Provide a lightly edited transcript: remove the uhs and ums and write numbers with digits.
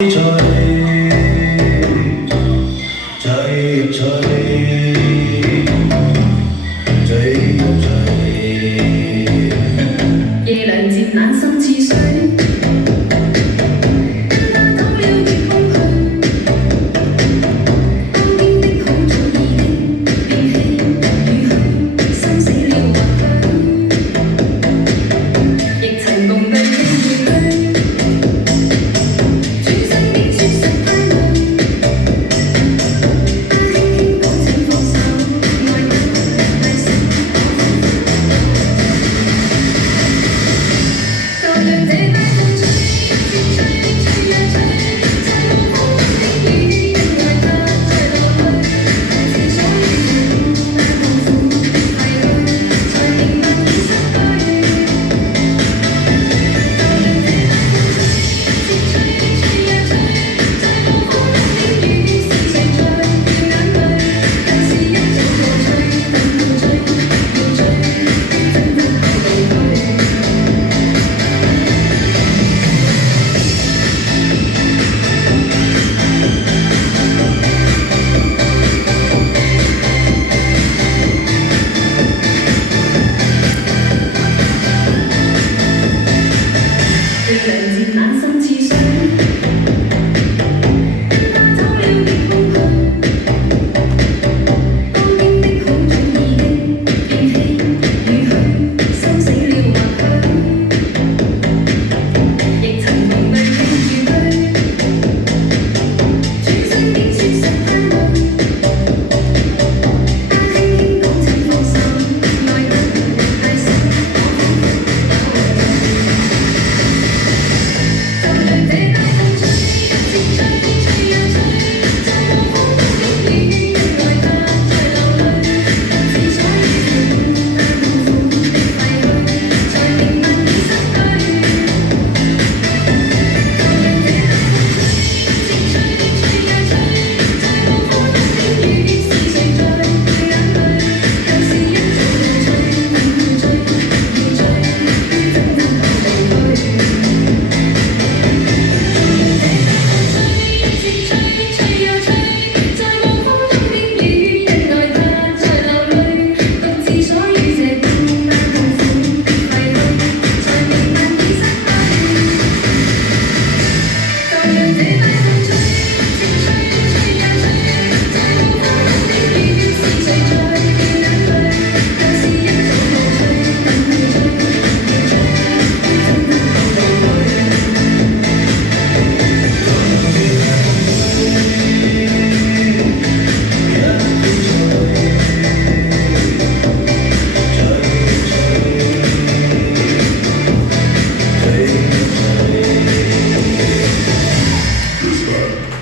吹，吹吹，吹吹。夜涼漸冷心似水，他走了亦空虛。當天的好早已經變氣與虛，心死了或許，亦曾共對傾與虛。 月亮漸冷心似水，他走了亦空虛。當天的好早已經變氣與虛，心死了或許，亦曾共對傾與虛。轉身竟說實翻去，他輕輕講請放手，愛得太深，就讓這大風吹，一直吹，吹呀吹，就像風中的雨，因愛他在流淚。之所以情太痛苦的廢墟，才明白已失去。就讓這大風吹，一直吹，吹呀吹，在無風中的雨，是誰在流眼淚？舊事一早告吹，等要追，要追，於爭執後離去。 一直吹，吹呀吹，在無風中的雨，因愛他在流淚，獨自鎖於這孤單痛苦的廢墟，才明白已失去。就讓這大風吹，一直吹，吹呀吹，在無風中的雨，是誰在掉眼淚？舊事一早告吹，等要追，要追，於爭執後離去。 This one.